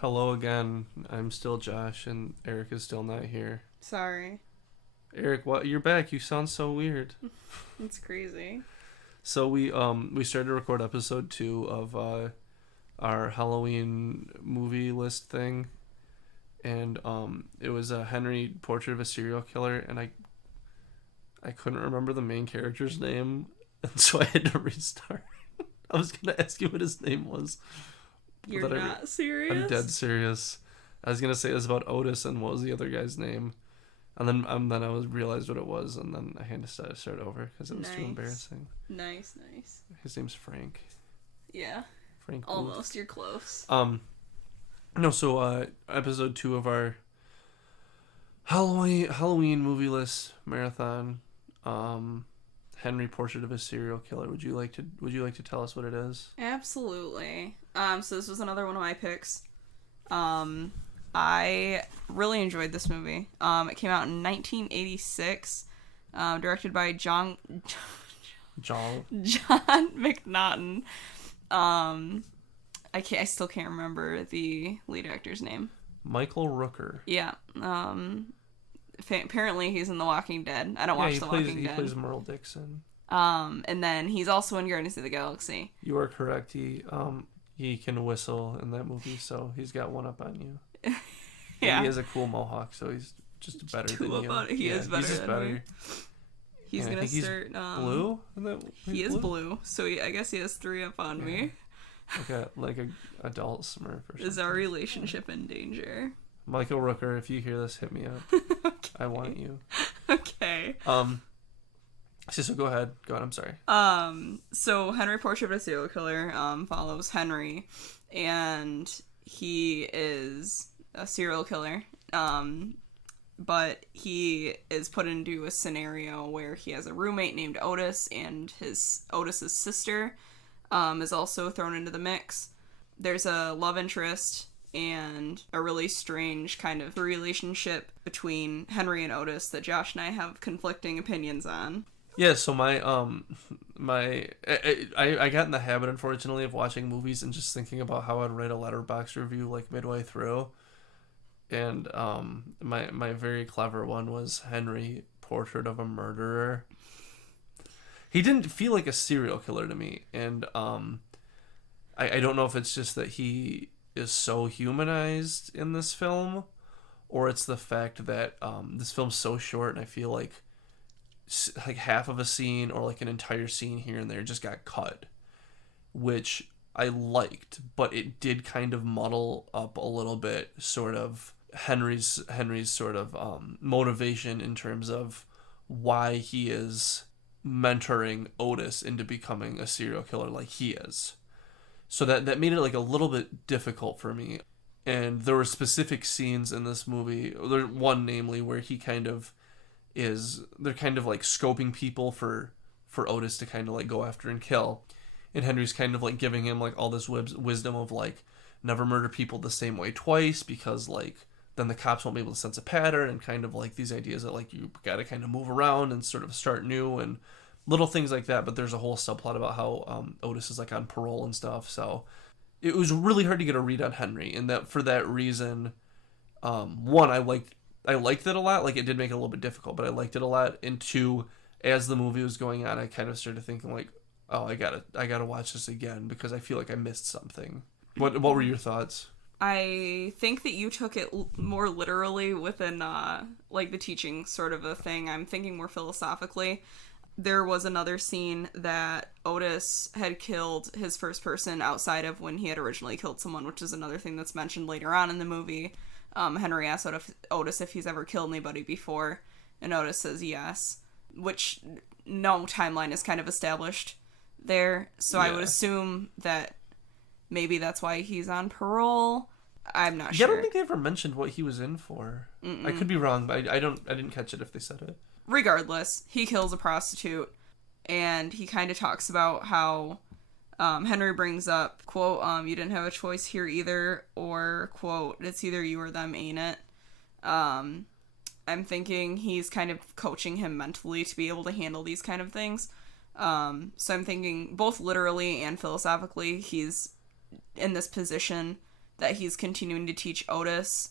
Hello again. I'm still Josh, and Eric is still not here. Sorry. Eric, what? You're back. You sound so weird. It's crazy. So we started to record episode 2 of our Halloween movie list thing, and it was a Henry Portrait of a Serial Killer, and I couldn't remember the main character's name, and so I had to restart. I was gonna ask you what his name was. You're not serious? I'm dead serious. I was gonna say it was about Otis, and what was the other guy's name? And then I realized what it was, and then I had to start over because it was too embarrassing. Nice. His name's Frank. Yeah. Frank. Almost. Booth. You're close. No. So episode 2 of our Halloween movie list marathon. Henry Portrait of a Serial Killer. Would you like to tell us what it is? Absolutely. So this was another one of my picks. I really enjoyed this movie. It came out in 1986, directed by John McNaughton. I still can't remember the lead actor's name. Michael Rooker. Yeah. Apparently he's in The Walking Dead. I don't watch The Walking Dead. He plays Merle Dixon. And then he's also in Guardians of the Galaxy. You are correct. He can whistle in that movie, so he's got one up on you. Yeah. He has a cool mohawk, so he's just better than you. He is better he's just than me. He's gonna start. He's blue. He is blue, so I guess he has 3 up on me. Like a adult Smurf or something. Is our relationship in danger? Michael Rooker, if you hear this, hit me up. Okay. I want you. Okay. So go ahead. I'm sorry. So Henry Portrait of a Serial Killer follows Henry, and he is a serial killer. But he is put into a scenario where he has a roommate named Otis, and Otis's sister is also thrown into the mix. There's a love interest and a really strange kind of relationship between Henry and Otis that Josh and I have conflicting opinions on. Yeah, so I got in the habit, unfortunately, of watching movies and just thinking about how I'd write a letterbox review like midway through. And my very clever one was Henry, Portrait of a Murderer. He didn't feel like a serial killer to me, and I don't know if it's just that he is so humanized in this film, or it's the fact that this film's so short, and I feel like half of a scene or like an entire scene here and there just got cut, which I liked, but it did kind of muddle up a little bit sort of Henry's sort of motivation in terms of why he is mentoring Otis into becoming a serial killer like he is. So that made it like a little bit difficult for me. And there were specific scenes in this movie, one namely where they're kind of like scoping people for Otis to kind of like go after and kill. And Henry's kind of like giving him like all this wisdom of like never murder people the same way twice, because like then the cops won't be able to sense a pattern, and kind of like these ideas that like you got to kind of move around and sort of start new and little things like that. But there's a whole subplot about how Otis is like on parole and stuff. So it was really hard to get a read on Henry, and that for that reason, one, I liked it a lot. Like, it did make it a little bit difficult, but I liked it a lot. And 2, as the movie was going on, I kind of started thinking like, oh, I gotta watch this again because I feel like I missed something. What were your thoughts? I think that you took it more literally within like the teaching sort of a thing. I'm thinking more philosophically. There was another scene that Otis had killed his first person outside of when he had originally killed someone, which is another thing that's mentioned later on in the movie. Henry asks Otis if he's ever killed anybody before, and Otis says yes, which no timeline is kind of established there. So yeah. I would assume that maybe that's why he's on parole. I'm not sure. Yeah, I don't think they ever mentioned what he was in for. Mm-mm. I could be wrong, but I didn't catch it if they said it. Regardless, he kills a prostitute, and he kind of talks about how Henry brings up, quote, you didn't have a choice here either, or, quote, it's either you or them, ain't it? I'm thinking he's kind of coaching him mentally to be able to handle these kind of things. So I'm thinking both literally and philosophically he's in this position that he's continuing to teach Otis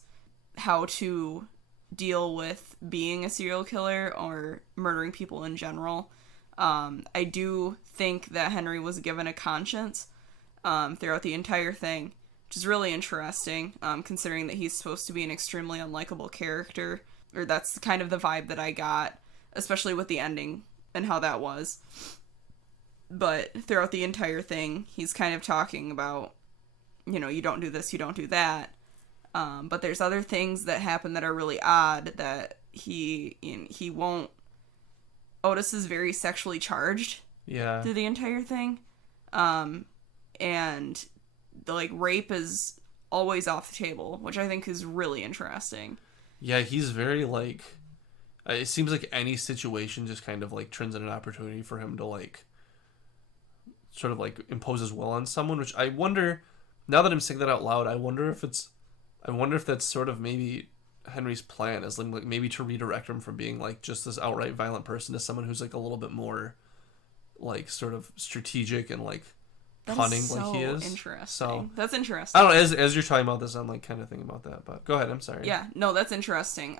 how to deal with being a serial killer or murdering people in general. I do think that Henry was given a conscience throughout the entire thing, which is really interesting, considering that he's supposed to be an extremely unlikable character, or that's kind of the vibe that I got, especially with the ending and how that was. But throughout the entire thing, he's kind of talking about, you don't do this, you don't do that. But there's other things that happen that are really odd that he won't. Otis is very sexually charged. Yeah. Through the entire thing. And the rape is always off the table, which I think is really interesting. Yeah, he's very it seems like any situation just kind of turns into an opportunity for him to sort of impose his will on someone, which I wonder, now that I'm saying that out loud, I wonder if that's sort of maybe Henry's plan, is maybe to redirect him from being just this outright violent person to someone who's a little bit more sort of strategic and cunning, so he is. Interesting. So that's interesting. I don't know, as you're talking about this, I'm kind of thinking about that, but go ahead, I'm sorry. Yeah, no, that's interesting.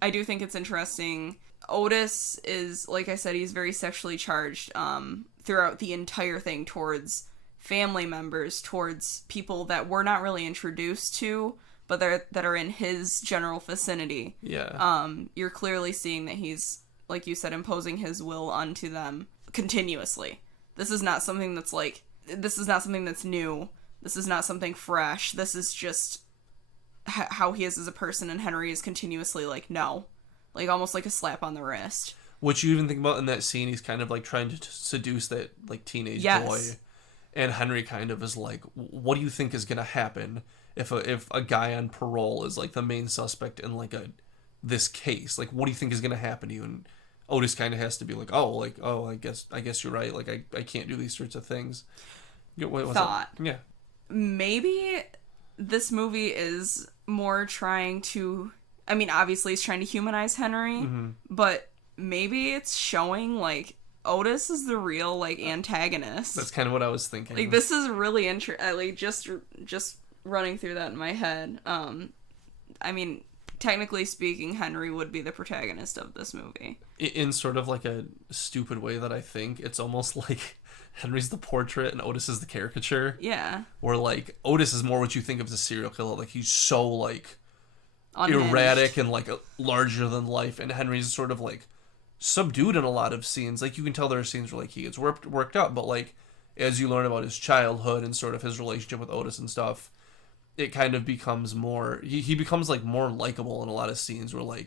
I do think it's interesting. Otis is, like I said, he's very sexually charged throughout the entire thing towards family members, towards people that we're not really introduced to, but that are in his general vicinity. Yeah. You're clearly seeing that he's, like you said, imposing his will onto them continuously. This is not something that's new. This is not something fresh. This is just how he is as a person, and Henry is continuously no. Almost like a slap on the wrist. What you even think about in that scene, he's kind of trying to seduce that teenage boy. And Henry kind of is what do you think is going to happen if a guy on parole is the main suspect in this case? What do you think is going to happen to you? And Otis kind of has to be I guess you're right. I can't do these sorts of things. What Thought. Yeah. Maybe this movie is more trying to, obviously it's trying to humanize Henry, but maybe it's showing Otis is the real antagonist. That's kind of what I was thinking. This is really interesting. Just running through that in my head. Technically speaking, Henry would be the protagonist of this movie. In sort of a stupid way that I think it's almost Henry's the portrait and Otis is the caricature. Yeah. Where Otis is more what you think of as a serial killer. He's so Unhinged. erratic and larger than life, and Henry's sort of subdued in a lot of scenes. You can tell there are scenes where he gets worked up, but as you learn about his childhood and sort of his relationship with Otis and stuff, it kind of becomes more, he becomes more likable in a lot of scenes where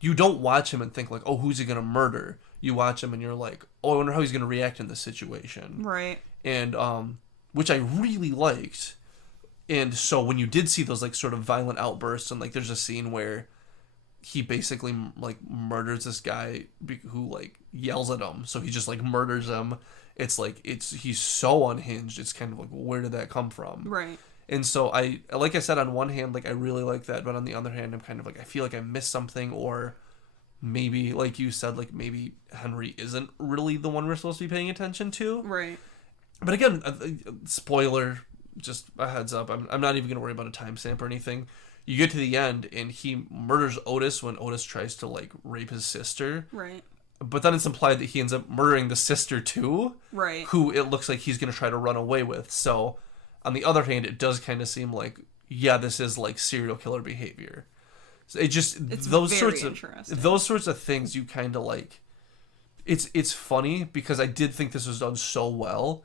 you don't watch him and think oh, who's he gonna murder? You watch him and you're oh, I wonder how he's gonna react in this situation. Right. And which I really liked. And so when you did see those sort of violent outbursts, and there's a scene where he basically murders this guy who yells at him, so he just murders him. It's he's so unhinged. It's kind of where did that come from? Right. And so I said, on one hand, I really like that, but on the other hand, I'm kind of I feel I missed something, or maybe you said, maybe Henry isn't really the one we're supposed to be paying attention to. Right. But again, spoiler, just a heads up, I'm not even gonna worry about a timestamp or anything. You get to the end, and he murders Otis when Otis tries to rape his sister. Right. But then it's implied that he ends up murdering the sister too. Right. Who it looks like he's gonna try to run away with. So on the other hand, it does kind of seem this is serial killer behavior. So it's those sorts of things you kind of It's funny because I did think this was done so well.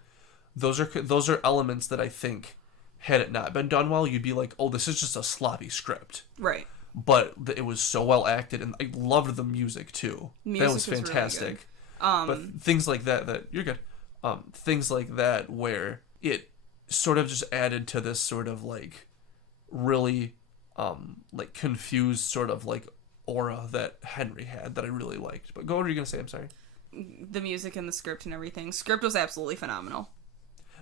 Those are elements that I think, had it not been done well, you'd be oh, this is just a sloppy script. Right. But it was so well acted, and I loved the music too. That was fantastic. Really but things like that you're good. Things like that where it sort of just added to this sort of really confused sort of aura that Henry had that I really liked. But what were you gonna say? I'm sorry. The music and the script and everything. Script was absolutely phenomenal.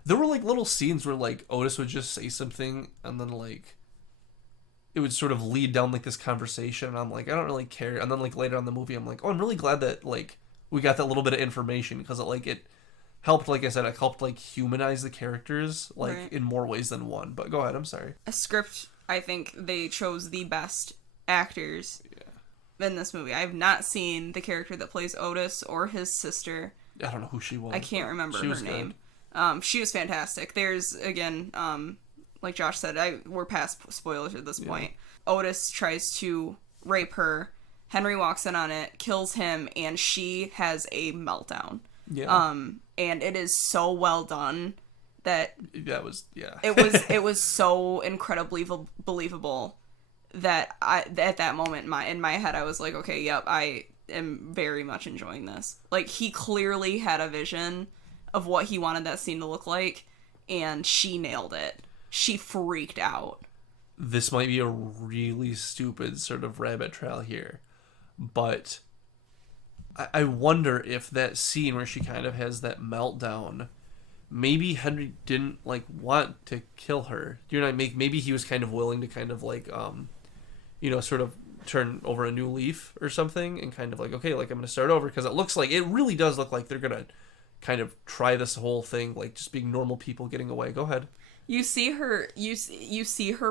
There were little scenes where Otis would just say something, and then it would sort of lead down this conversation, and I'm I don't really care. And then later on in the movie, I'm oh, I'm really glad that we got that little bit of information, because it helped, like I said, it helped like humanize the characters like Right. in more ways than one. But go ahead, I'm sorry. A script, I think they chose the best actors in this movie. I have not seen the character that plays Otis or his sister. I don't know who she was. I can't remember she her was name. Good. She was fantastic. There's, again, like Josh said, we're past spoilers at this point. Otis tries to rape her. Henry walks in on it, kills him, and she has a meltdown. Yeah. And it is so well done that that was it was so incredibly believable that at that moment in my head I was like, okay, yep, I am very much enjoying this. Like, he clearly had a vision of what he wanted that scene to look like, and she nailed it. She freaked out. This might be a really stupid sort of rabbit trail here, but I wonder if that scene where she kind of has that meltdown, maybe Henry didn't like want to kill her. You know, maybe he was kind of willing to kind of like sort of turn over a new leaf or something, and kind of like, okay, like I'm gonna start over, because it really does look like they're gonna kind of try this whole thing like just being normal people getting away. Go ahead. You see her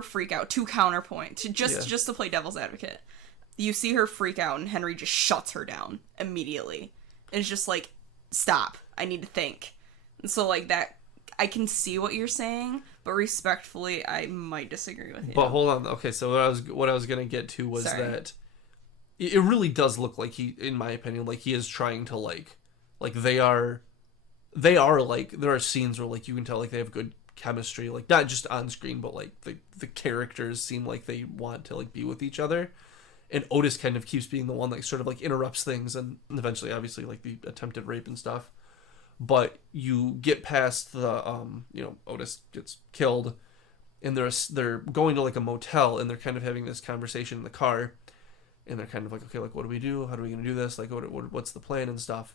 freak out. To counterpoint, just to play devil's advocate, you see her freak out, and Henry just shuts her down immediately. And it's just like, stop. I need to think. And so like that, I can see what you're saying, but respectfully, I might disagree with you. But hold on. Okay, so what I was gonna get to was that it really does look like he, in my opinion, like he is trying to like they are like, there are scenes where like you can tell like they have good chemistry, like not just on screen, but like the characters seem like they want to like be with each other, and Otis kind of keeps being the one that sort of like interrupts things, and eventually obviously like the attempted rape and stuff. But you get past the Otis gets killed, and they're going to like a motel, and they're kind of having this conversation in the car, and they're kind of like, okay, like what do we do, how are we gonna do this, like what's the plan and stuff.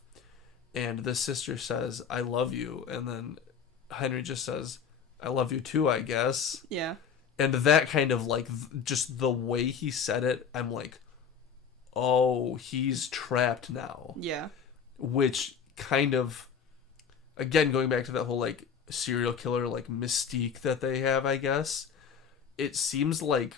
And this sister says, I love you, and then Henry just says, I love you too, I guess. Yeah. And that kind of like, just the way he said it, I'm like, oh, he's trapped now. Yeah. Which kind of, again, going back to that whole like serial killer like mystique that they have, I guess, it seems like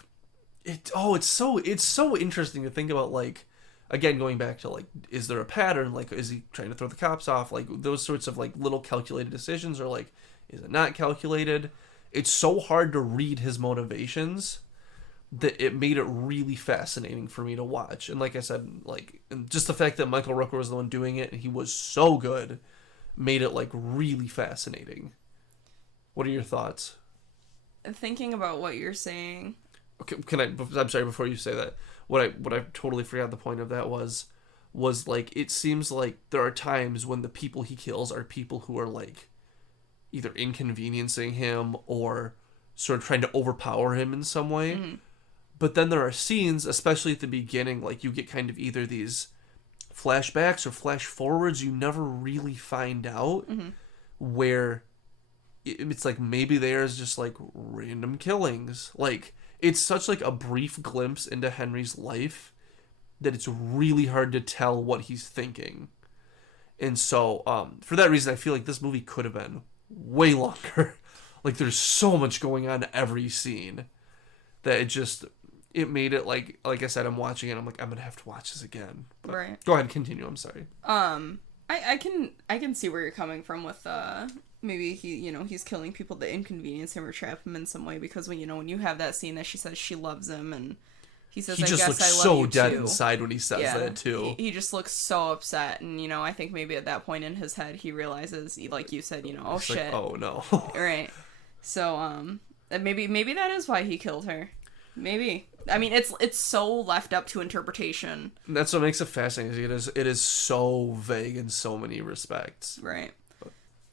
it's so interesting to think about, like, again, going back to like, is there a pattern, like is he trying to throw the cops off, like those sorts of like little calculated decisions, or like is it not calculated? It's so hard to read his motivations that it made it really fascinating for me to watch. And like I said, like, and just the fact that Michael Rooker was the one doing it and he was so good made it like really fascinating. What are your thoughts? Thinking about what you're saying. Okay, I'm sorry, before you say that, what I totally forgot the point of that was like, it seems like there are times when the people he kills are people who are like either inconveniencing him or sort of trying to overpower him in some way. Mm-hmm. But then there are scenes, especially at the beginning, like you get kind of either these flashbacks or flash forwards you never really find out, mm-hmm. where it's like maybe there's just like random killings. Like, it's such like a brief glimpse into Henry's life that it's really hard to tell what he's thinking. And so for that reason, I feel like this movie could have been way longer. Like, there's so much going on in every scene that it made it like I said, I'm watching it, I'm like, I'm gonna have to watch this again. But right. Go ahead and continue. I'm sorry. I can see where you're coming from with maybe he's killing people that inconvenience him or trap him in some way, because when you have that scene that she says she loves him, and he says, he just I looks guess I love so you dead too. inside when he says that too. He just looks so upset, and I think maybe at that point in his head he realizes, like you said, oh it's shit, like, oh no. Right. So maybe that is why he killed her. Maybe. I mean, it's so left up to interpretation. And that's what makes it fascinating. It is so vague in so many respects. Right.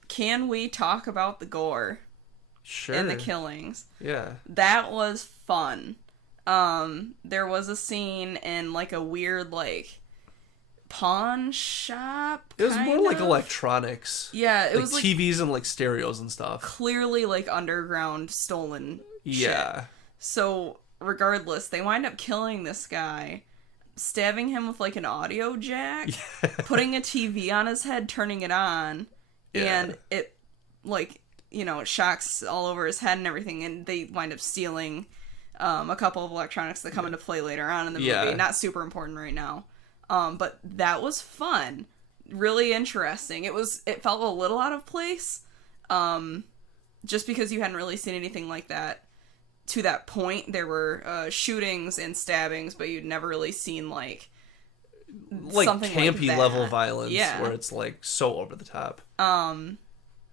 Can we talk about the gore? Sure. And the killings? Yeah. That was fun. There was a scene in like a weird like pawn shop. It was more like electronics. Yeah, it was like TVs and like stereos and stuff. Clearly like underground stolen yeah. shit. So regardless, they wind up killing this guy, stabbing him with like an audio jack, putting a TV on his head, turning it on, and it, like, you know, it shocks all over his head and everything, and they wind up stealing a couple of electronics that come into play later on in the movie. Not super important right now. But that was fun. Really interesting. It felt a little out of place. Just because you hadn't really seen anything like that to that point. There were shootings and stabbings, but you'd never really seen like something campy like level violence, yeah. where it's like so over the top.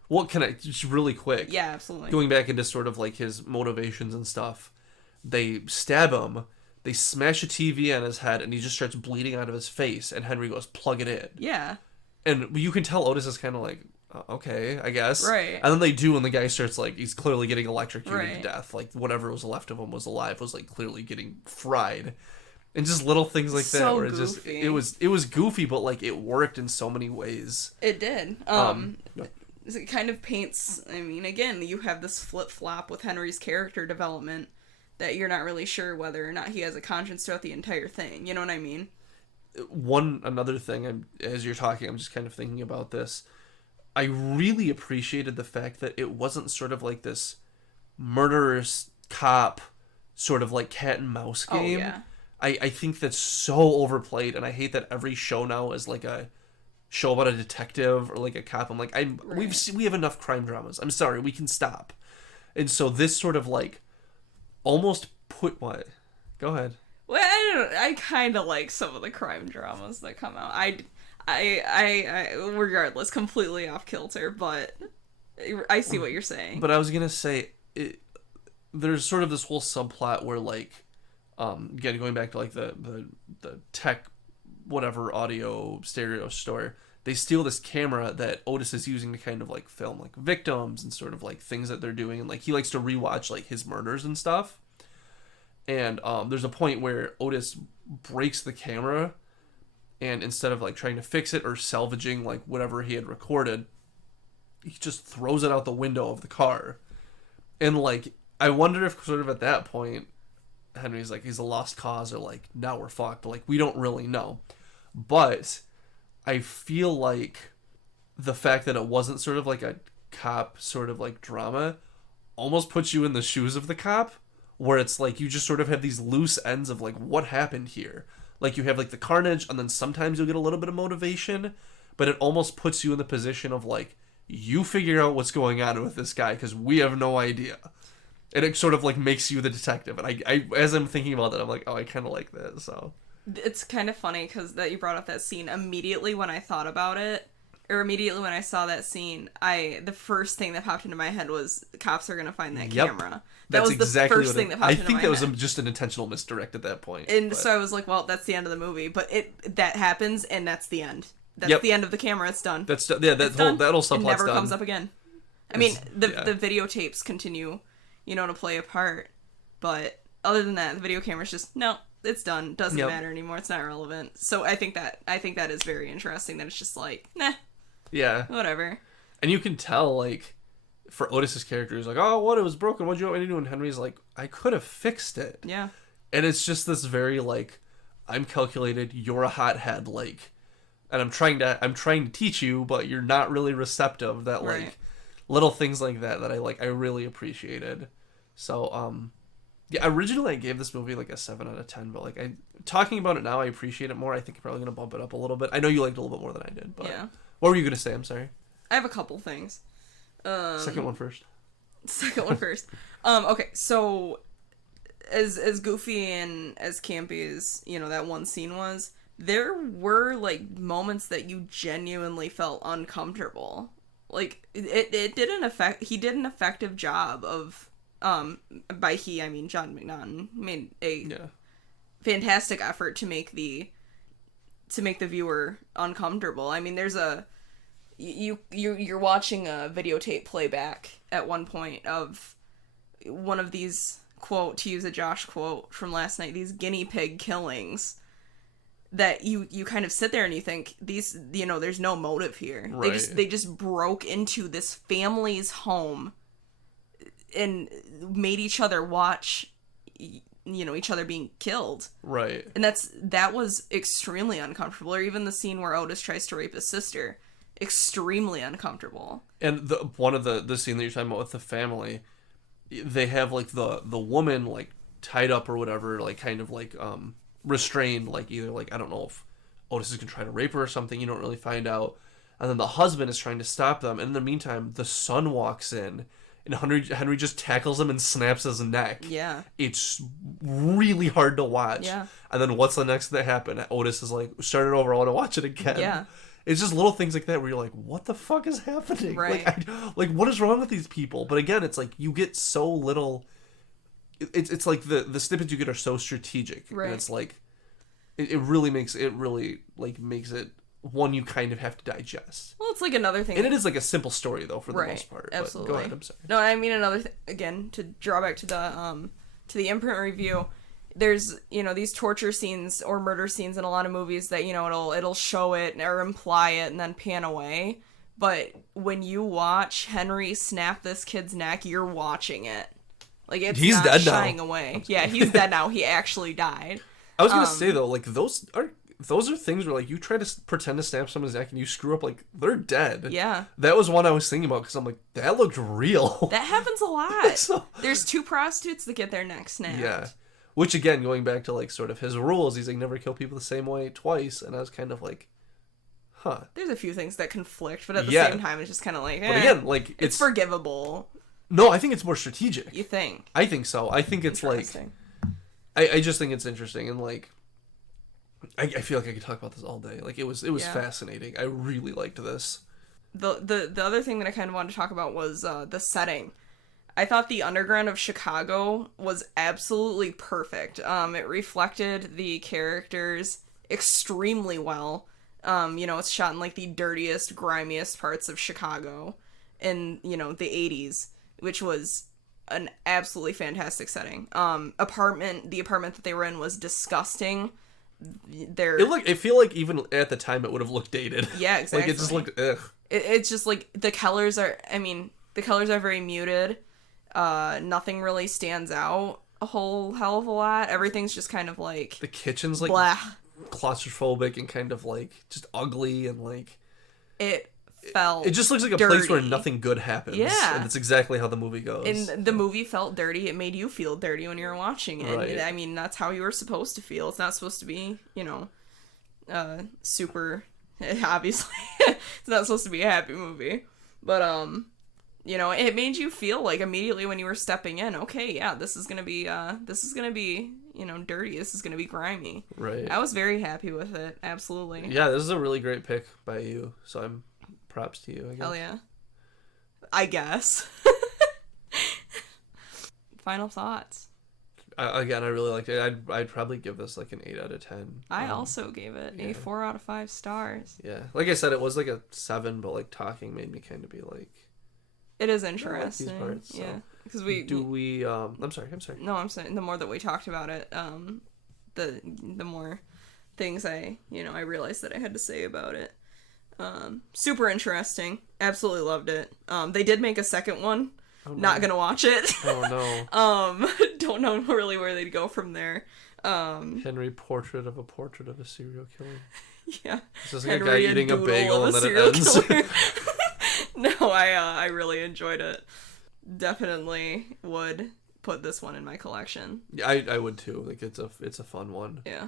What can I just really quick? Yeah, absolutely. Going back into sort of like his motivations and stuff, they stab him, they smash a TV on his head, and he just starts bleeding out of his face. And Henry goes, "Plug it in." Yeah. And you can tell Otis is kind of like, okay, I guess. Right. And then they do, and the guy starts like, he's clearly getting electrocuted Right. to death. Like whatever was left of him was alive was like clearly getting fried. And just little things like that, So where it's just it was goofy, but like it worked in so many ways. It did. It kind of paints, I mean, again, you have this flip-flop with Henry's character development that you're not really sure whether or not he has a conscience throughout the entire thing. You know what I mean? Another thing, as you're talking, I'm just kind of thinking about this. I really appreciated the fact that it wasn't sort of like this murderous cop sort of like cat and mouse game. Oh, yeah. I think that's so overplayed, and I hate that every show now is like a show about a detective or like a cop. I'm like, we have enough crime dramas. I'm sorry, we can stop. And so this sort of like almost put what? Go ahead. Well, I kind of like some of the crime dramas that come out. I regardless, completely off kilter, but I see what you're saying. But I was gonna say, there's sort of this whole subplot where like, again, going back to like the tech, whatever audio stereo store, they steal this camera that Otis is using to kind of like film like victims and sort of like things that they're doing, and like he likes to rewatch like his murders and stuff. And there's a point where Otis breaks the camera, and instead of like trying to fix it or salvaging like whatever he had recorded, he just throws it out the window of the car. And like, I wonder if sort of at that point Henry's like, he's a lost cause, or like, now we're fucked. Like, we don't really know. But I feel like the fact that it wasn't sort of like a cop sort of like drama almost puts you in the shoes of the cop, where it's like you just sort of have these loose ends of like what happened here. Like you have like the carnage, and then sometimes you'll get a little bit of motivation, but it almost puts you in the position of like, you figure out what's going on with this guy, because we have no idea. And it sort of like makes you the detective. And I as I'm thinking about that, I'm like, oh, I kind of like that. So it's kind of funny because that you brought up that scene. Immediately when I thought about it, or immediately when I saw that scene, the first thing that popped into my head was cops are gonna find that camera. That was exactly the first thing that popped into my head. I think that was just an intentional misdirect at that point. And so I was like, well, that's the end of the movie. But that happens, and that's the end. That's the end of the camera. It's done. That whole subplot's done. It never comes up again. I mean, the videotapes continue, to play a part. But other than that, the video camera's just, no, it's done. Doesn't matter anymore. It's not relevant. So I think that is very interesting, that it's just like, nah. Yeah. Whatever. And you can tell, like, for Otis's character, he's like, oh, what? It was broken. What'd you want me to do? And Henry's like, I could have fixed it. Yeah. And it's just this very, like, I'm calculated, you're a hothead, like, and I'm trying to teach you, but you're not really receptive. That, like, right. Little things like that I really appreciated. So, yeah, originally I gave this movie, like, a 7 out of 10, but, like, talking about it now, I appreciate it more. I think I'm probably going to bump it up a little bit. I know you liked it a little bit more than I did, but... Yeah. What were you going to say? I'm sorry. I have a couple things. Second one first. Okay, so as goofy and as campy as, that one scene was, there were, like, moments that you genuinely felt uncomfortable. Like, he did an effective job of, by he, I mean John McNaughton, made a fantastic effort to make the viewer uncomfortable. I mean, there's you're watching a videotape playback at one point of one of these, quote, to use a Josh quote from last night, these guinea pig killings that you kind of sit there and you think, these, there's no motive here. Right. They just broke into this family's home and made each other watch each other being killed. Right. And that was extremely uncomfortable. Or even the scene where Otis tries to rape his sister. extremely uncomfortable. And one of the scene that you're talking about with the family, they have like the woman like tied up or whatever, like kind of like restrained, like either like I don't know if Otis is gonna try to rape her or something. You don't really find out. And then the husband is trying to stop them. And in the meantime, the son walks in, and Henry just tackles him and snaps his neck. Yeah. It's really hard to watch. Yeah. And then what's the next that happened? Otis is like, start it over. I want to watch it again. Yeah. It's just little things like that where you're like, what the fuck is happening? Right. Like what is wrong with these people? But again, it's like you get so little. It's like the snippets you get are so strategic. Right. And it's like, it really makes it one you kind of have to digest. Well, it's like another thing. And it is like a simple story though for the most part. Absolutely. But go ahead, I'm sorry. No, I mean another again to draw back to the imprint review. There's these torture scenes or murder scenes in a lot of movies that it'll show it or imply it and then pan away. But when you watch Henry snap this kid's neck, you're watching it. Like he's not dead shying now. Away. Yeah, he's dead now. He actually died. I was gonna say though, like those are things where like you try to pretend to snap someone's neck and you screw up, like they're dead. Yeah. That was one I was thinking about because I'm like, that looked real. That happens a lot. There's 2 prostitutes that get their necks snapped. Yeah. Which again, going back to like sort of his rules, he's like never kill people the same way twice, and I was kind of like, huh. There's a few things that conflict, but at the same time, it's just kind of like, But again, like it's forgivable. No, I think it's more strategic. You think? I think so. I think it's like, I just think it's interesting, and like, I feel like I could talk about this all day. Like it was fascinating. I really liked this. The other thing that I kind of wanted to talk about was the setting. I thought the underground of Chicago was absolutely perfect. It reflected the characters extremely well. It's shot in like the dirtiest, grimiest parts of Chicago in, the 80s, which was an absolutely fantastic setting. The apartment that they were in was disgusting. I feel like even at the time it would have looked dated. Yeah, exactly. Like it just looked ugh. It's just like the colors are very muted. Nothing really stands out a whole hell of a lot. Everything's just kind of like the kitchen's like blah. Claustrophobic and kind of like just ugly and like it felt it just looks like a dirty. place where nothing good happens. Yeah. And that's exactly how the movie goes. And the movie felt dirty. It made you feel dirty when you were watching it. Right. I mean, that's how you were supposed to feel. It's not supposed to be, super obviously it's not supposed to be a happy movie. But it made you feel like immediately when you were stepping in, okay, yeah, this is gonna be dirty. This is gonna be grimy. Right. I was very happy with it. Absolutely. Yeah, this is a really great pick by you. So I'm props to you, I guess. Hell yeah. I guess. Final thoughts. Again, I really liked it. I'd probably give this like an 8 out of 10. I also gave it a 4 out of 5 stars. Yeah, like I said, it was like a 7, but like talking made me kind of be like, it is interesting. These parts, so. Yeah, because I'm sorry. No, I'm saying the more that we talked about it, the more things I realized that I had to say about it. Super interesting. Absolutely loved it. They did make a second one. Oh, no. Not gonna watch it. Oh no. Don't know really where they'd go from there. Henry, portrait of a serial killer. Yeah. This is like a guy eating a bagel and then it ends. No, I really enjoyed it. Definitely would put this one in my collection. Yeah, I would too. Like it's a fun one. Yeah.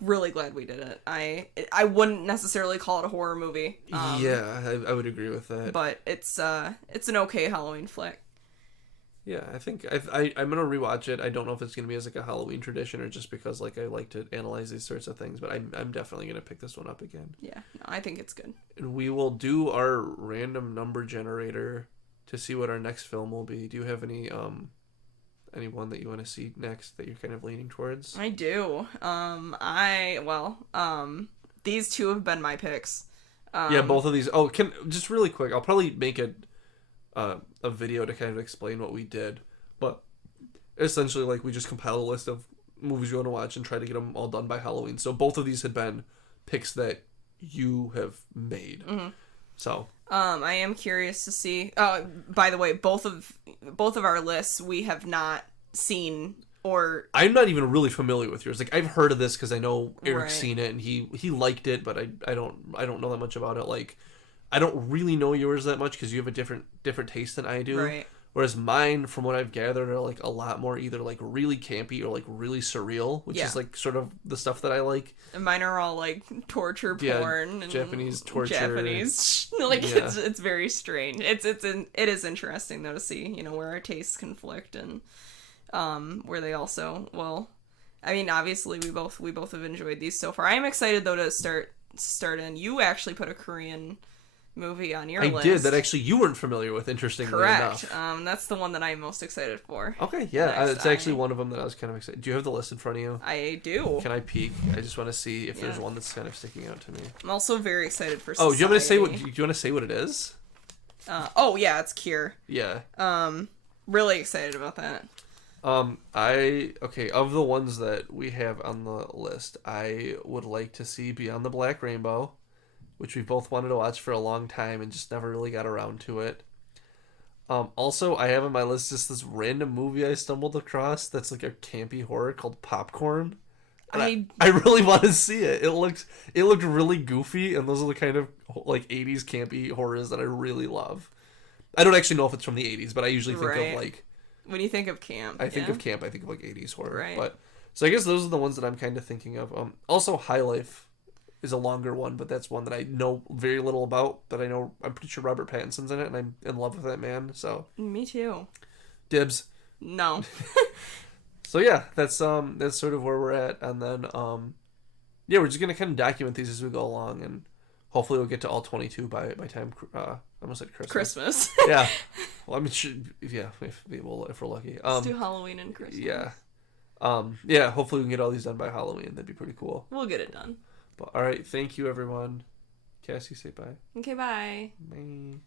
Really glad we did it. I wouldn't necessarily call it a horror movie. Yeah, I would agree with that. But it's an okay Halloween flick. Yeah, I think I'm gonna rewatch it. I don't know if it's gonna be as like a Halloween tradition or just because like I like to analyze these sorts of things, but I'm definitely gonna pick this one up again. Yeah, no, I think it's good. And we will do our random number generator to see what our next film will be. Do you have any one that you want to see next that you're kind of leaning towards? I do. These two have been my picks. Yeah, both of these. Oh, just really quick. I'll probably make a video to kind of explain what we did, but essentially like we just compile a list of movies you want to watch and try to get them all done by Halloween. So both of these had been picks that you have made. Mm-hmm. So I am curious to see. By the way, both of our lists we have not seen, or I'm not even really familiar with yours. Like I've heard of this because I know Eric's seen it and he liked it, but I don't know that much about it. Like I don't really know yours that much because you have a different taste than I do. Right. Whereas mine, from what I've gathered, are like a lot more either like really campy or like really surreal, which is like sort of the stuff that I like. And mine are all like torture porn and Japanese torture. Japanese, like it's very strange. It is interesting though to see, you know, where our tastes conflict and where they also, well, I mean, obviously we both have enjoyed these so far. I am excited though to start in. You actually put a Korean movie on your list. I did, that actually you weren't familiar with, interestingly enough. Correct. That's the one that I'm most excited for. Okay, yeah, it's actually one of them that I was kind of excited. Do you have the list in front of you? I do. Can I peek? I just want to see if there's one that's kind of sticking out to me. I'm also very excited for Society. Do you want to say what it is? Yeah, it's Cure. Yeah. Really excited about that. Of the ones that we have on the list, I would like to see Beyond the Black Rainbow, which we both wanted to watch for a long time and just never really got around to it. Also, I have on my list just this random movie I stumbled across that's like a campy horror called Popcorn. I really want to see it. It looked really goofy, and those are the kind of like 80s campy horrors that I really love. I don't actually know if it's from the 80s, but I usually think of like... When you think of camp. I think of camp, I think of like 80s horror. Right. But so I guess those are the ones that I'm kind of thinking of. Also, High Life is a longer one, but that's one that I know very little about. But I'm pretty sure Robert Pattinson's in it, and I'm in love with that man. So me too. Dibs. No. So yeah, that's sort of where we're at, and then we're just gonna kind of document these as we go along, and hopefully we'll get to all 22 by time. I almost said Christmas. Yeah. Well, I mean, if we're lucky. Let's do Halloween and Christmas. Yeah. Hopefully we can get all these done by Halloween. That'd be pretty cool. We'll get it done. But all right, thank you everyone. Cassie, say bye. Okay, bye. Bye.